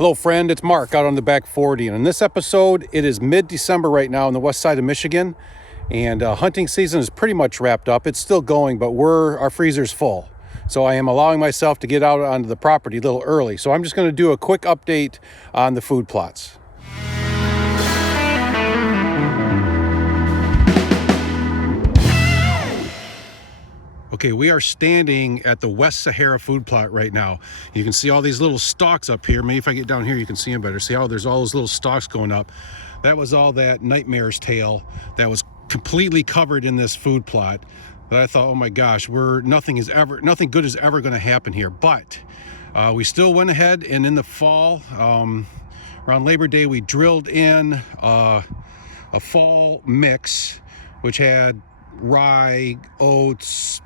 Hello friend, it's Mark out on the back 40, and in this episode it is mid-December right now on the west side of Michigan, and hunting season is pretty much wrapped up. It's still going, but our freezer's full, so I am allowing myself to get out onto the property a little early. So I'm just going to do a quick update on the food plots. Okay, we are standing at the West Sahara food plot right now. You can see all these little stalks up here. Maybe if I get down here, you can see them better. See how there's all those little stalks going up? That was all that nightmare's tail that was completely covered in this food plot. That I thought, oh my gosh, nothing good is ever going to happen here. But we still went ahead, and in the fall, around Labor Day, we drilled in a fall mix, which had rye, oats,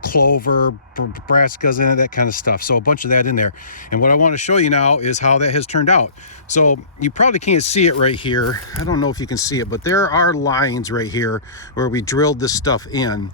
clover, brassicas in it, that kind of stuff. So a bunch of that in there. And what I want to show you now is how that has turned out. So you probably can't see it right here. I don't know if you can see it, but there are lines right here where we drilled this stuff in.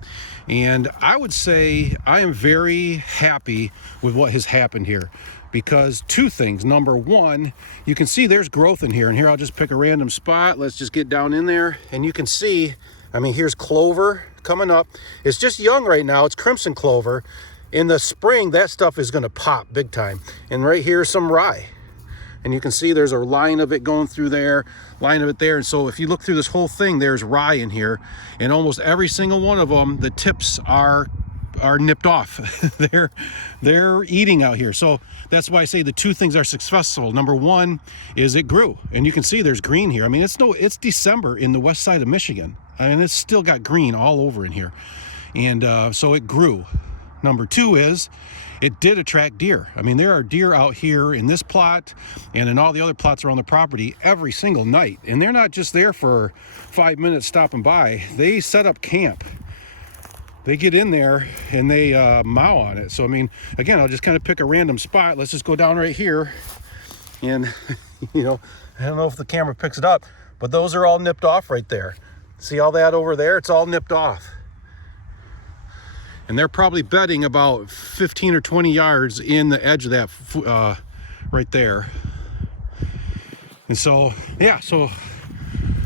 And I would say I am very happy with what has happened here, because two things. Number one, you can see there's growth in here. And here I'll just pick a random spot. Let's just get down in there. And you can see, I mean, here's clover coming up. It's just young right now. It's crimson clover. In the spring, that stuff is going to pop big time. And right here is some rye. And you can see there's a line of it going through there, line of it there. And so if you look through this whole thing, there's rye in here. And almost every single one of them, the tips are nipped off. they're eating out here. So that's why I say the two things are successful. Number one is it grew, and you can see there's green here. I mean, it's December in the west side of Michigan, and it's still got green all over in here. And so it grew. Number two is it did attract deer. I mean, there are deer out here in this plot and in all the other plots around the property every single night. And they're not just there for 5 minutes stopping by. They set up camp. They get in there and they mow on it. So, I mean, again, I'll just kind of pick a random spot. Let's just go down right here. And, you know, I don't know if the camera picks it up, but those are all nipped off right there. See all that over there? It's all nipped off. And they're probably bedding about 15 or 20 yards in the edge of that right there. And so, yeah, so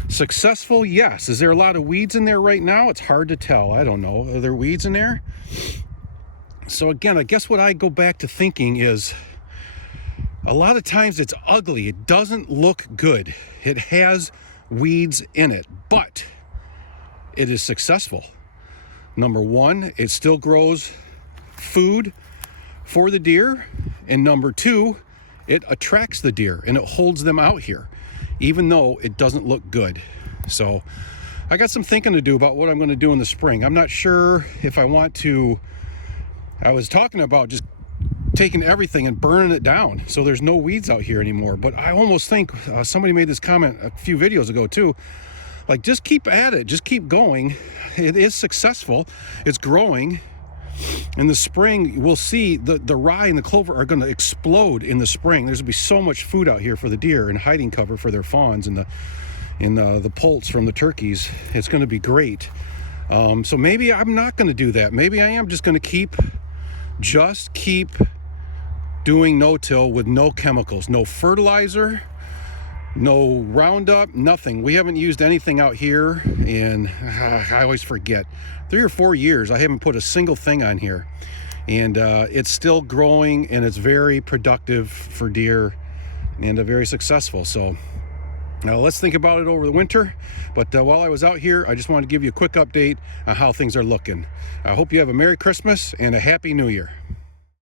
successful, yes. Is there a lot of weeds in there right now? It's hard to tell. I don't know. Are there weeds in there? So again, I guess what I go back to thinking is a lot of times it's ugly. It doesn't look good. It has weeds in it, but it is successful. Number one, it still grows food for the deer. And number two, it attracts the deer and it holds them out here, even though it doesn't look good. So I got some thinking to do about what I'm going to do in the spring. I'm not sure if I want to. I was talking about just taking everything and burning it down so there's no weeds out here anymore. But I almost think somebody made this comment a few videos ago too. Like, just keep at it. Just keep going. It is successful. It's growing. In the spring, we'll see the rye and the clover are going to explode in the spring. There's going to be so much food out here for the deer and hiding cover for their fawns and the poults from the turkeys. It's going to be great. So maybe I'm not going to do that. Maybe I am just going to keep doing no-till with no chemicals, no fertilizer, no Roundup, nothing. We haven't used anything out here in, I always forget, 3 or 4 years. I haven't put a single thing on here. And it's still growing, and it's very productive for deer and very successful. So now let's think about it over the winter. But while I was out here, I just wanted to give you a quick update on how things are looking. I hope you have a Merry Christmas and a Happy New Year.